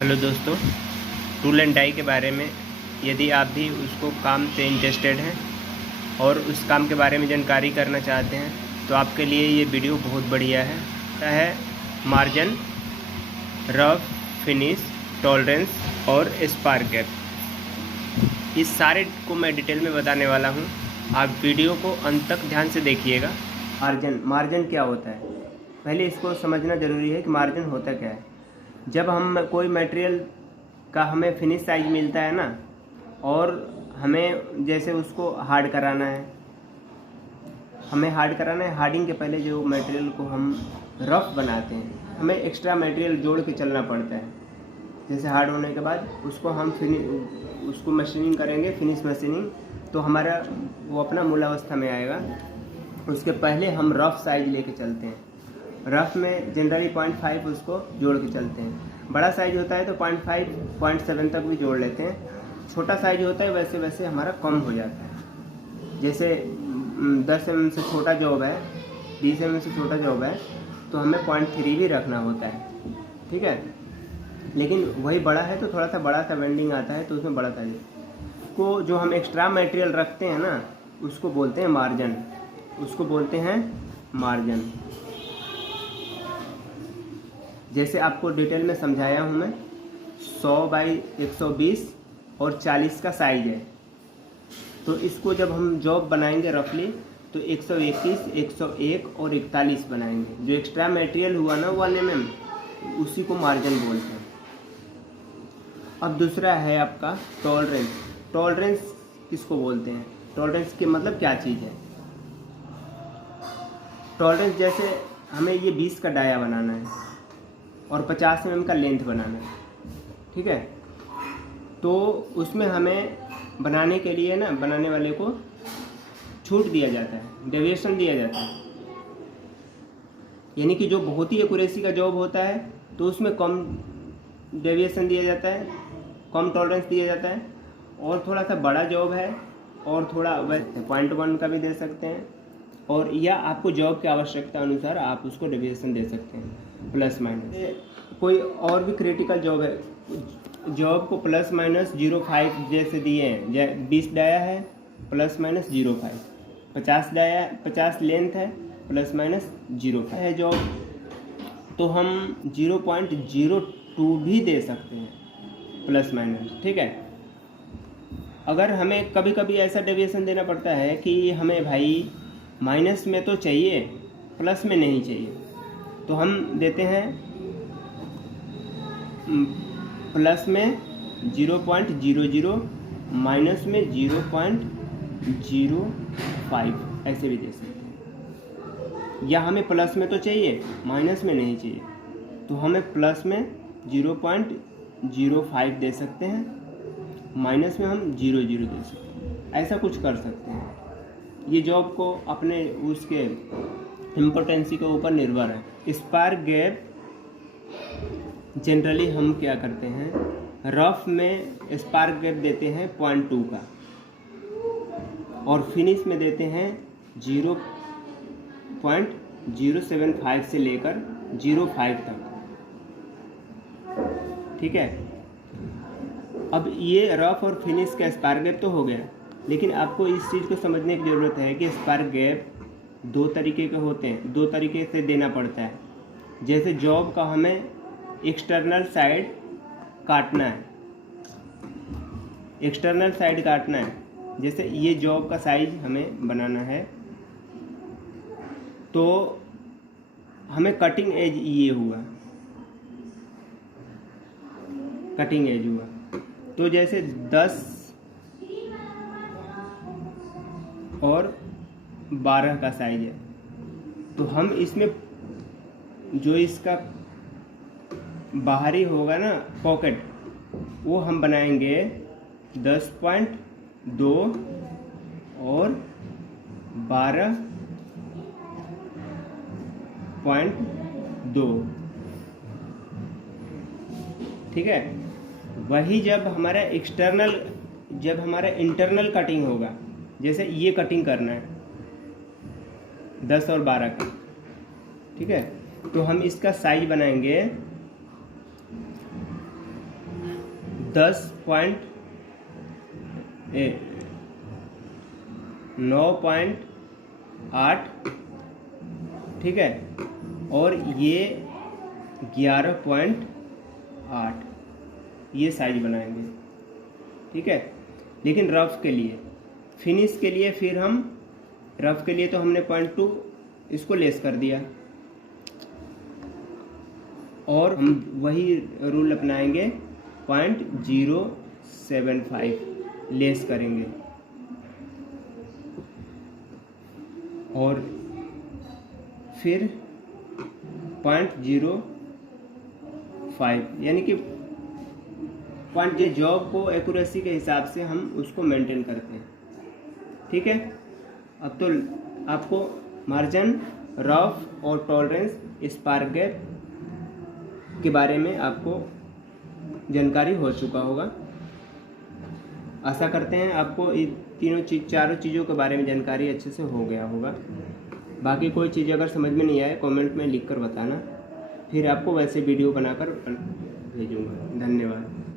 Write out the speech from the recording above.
Hello दोस्तों, tool and die के बारे में यदि आप भी उसको काम से इंटरेस्टेड हैं और उस काम के बारे में जानकारी करना चाहते हैं तो आपके लिए ये वीडियो बहुत बढ़िया है। यह है मार्जिन, रफ, फिनिश, टॉलरेंस और स्पार्क गैप। इस सारे को मैं डिटेल में बताने वाला हूँ, आप वीडियो को अंत तक ध्यान से देखिएगा। मार्जिन क्या होता है, पहले इसको समझना ज़रूरी है कि मार्जिन होता क्या है। जब हम कोई मटेरियल का हमें फिनिश साइज मिलता है ना, और हमें जैसे उसको हार्ड कराना है, हार्डिंग के पहले जो मटेरियल को हम रफ़ बनाते हैं, हमें एक्स्ट्रा मटेरियल जोड़ के चलना पड़ता है। जैसे हार्ड होने के बाद उसको हम उसको मशीनिंग करेंगे, फिनिश मशीनिंग, तो हमारा वो अपना मूल अवस्था में आएगा। उसके पहले हम रफ़ साइज लेके चलते हैं। रफ़ में जनरली 0.5 उसको जोड़ के चलते हैं। बड़ा साइज होता है तो 0.5 0.7 तक भी जोड़ लेते हैं। छोटा साइज होता है वैसे वैसे हमारा कम हो जाता है। जैसे 10 mm से छोटा जॉब है, 20 mm से छोटा जॉब है, तो हमें 0.3 भी रखना होता है, ठीक है। लेकिन वही बड़ा है तो थोड़ा सा बड़ा सा वेंडिंग आता है, तो उसमें बड़ा साइज को जो हम एक्स्ट्रा मटेरियल रखते हैं ना, उसको बोलते हैं मार्जिन। जैसे आपको डिटेल में समझाया हूँ मैं, 100 बाई 120 और 40 का साइज है। तो इसको जब हम जॉब बनाएंगे रफली तो 121, 101 और 41 बनाएंगे। जो एक्स्ट्रा मटेरियल हुआ ना 1 mm, उसी को मार्जिन बोलते हैं। अब दूसरा है आपका टॉलरेंस। टॉलरेंस किसको बोलते हैं, टॉलरेंस के मतलब क्या चीज़ है। टॉलरेंस जैसे हमें ये 20 का डाया बनाना है और 50 mm का लेंथ बनाना है, ठीक है। तो उसमें हमें बनाने के लिए ना, बनाने वाले को छूट दिया जाता है, डेविएशन दिया जाता है। यानी कि जो बहुत ही एक्यूरेसी का जॉब होता है तो उसमें कम डेविएशन दिया जाता है, कम टॉलरेंस दिया जाता है। और थोड़ा सा बड़ा जॉब है और थोड़ा 0.1 का भी दे सकते हैं, और या आपको जॉब की आवश्यकता अनुसार आप उसको डेविएशन दे सकते हैं, प्लस माइनस। कोई और भी क्रिटिकल जॉब है, जॉब को प्लस माइनस 0.5 जैसे दिए हैं। 20 डाया है, प्लस माइनस 0.5, 50 लेंथ है, प्लस माइनस 0.5 है जॉब, तो हम 0.02 भी दे सकते हैं, प्लस माइनस, ठीक है। अगर हमें कभी कभी ऐसा डेविएशन देना पड़ता है कि हमें भाई माइनस में तो चाहिए, प्लस में नहीं चाहिए, तो हम देते हैं प्लस में 0.00, माइनस में 0.05, ऐसे भी दे सकते हैं। या हमें प्लस में तो चाहिए, माइनस में नहीं चाहिए, तो हमें प्लस में 0.05 दे सकते हैं, माइनस में हम 0.0 दे सकते हैं। ऐसा कुछ कर सकते हैं। ये जॉब को अपने उसके इम्पोर्टेंसी के ऊपर निर्भर है। स्पार्क गैप जनरली हम क्या करते हैं, रफ में स्पार्क गैप देते हैं 0.2 का, और फिनिश में देते हैं 0.075 से लेकर 0.5 तक, ठीक है। अब ये रफ और फिनिश का स्पार्क गैप तो हो गया, लेकिन आपको इस चीज़ को समझने की ज़रूरत है कि स्पार्क गैप 2 तरीके के होते हैं, 2 तरीके से देना पड़ता है। जैसे जॉब का हमें एक्सटर्नल साइड काटना है, जैसे ये जॉब का साइज हमें बनाना है, तो हमें कटिंग एज ये हुआ, तो जैसे 10 और 12 का साइज है, तो हम इसमें जो इसका बाहरी होगा ना पॉकेट, वो हम बनाएंगे 10.2 और 12.2, ठीक है। वही जब हमारा इंटरनल कटिंग होगा, जैसे ये कटिंग करना है 10 और 12 का, ठीक है, तो हम इसका साइज बनाएंगे 9.8, ठीक है, और ये 11.8, ये साइज बनाएंगे, ठीक है। लेकिन रफ के लिए, फिनिश के लिए फिर हम रफ के लिए तो हमने 0.2 इसको लेस कर दिया, और हम वही रूल अपनाएंगे 0.075 लेस करेंगे, और फिर 0.05, यानी कि पॉइंट ये जॉब को एक्यूरेसी के हिसाब से हम उसको मेंटेन करते हैं, ठीक है। अब तो आपको मार्जिन, रफ और टॉलरेंस, स्पार्क गैप के बारे में आपको जानकारी हो चुका होगा। आशा करते हैं आपको इन चारों चीज़ों के बारे में जानकारी अच्छे से हो गया होगा। बाकी कोई चीज़ अगर समझ में नहीं आए कमेंट में लिख कर बताना, फिर आपको वैसे वीडियो बनाकर भेजूँगा। धन्यवाद।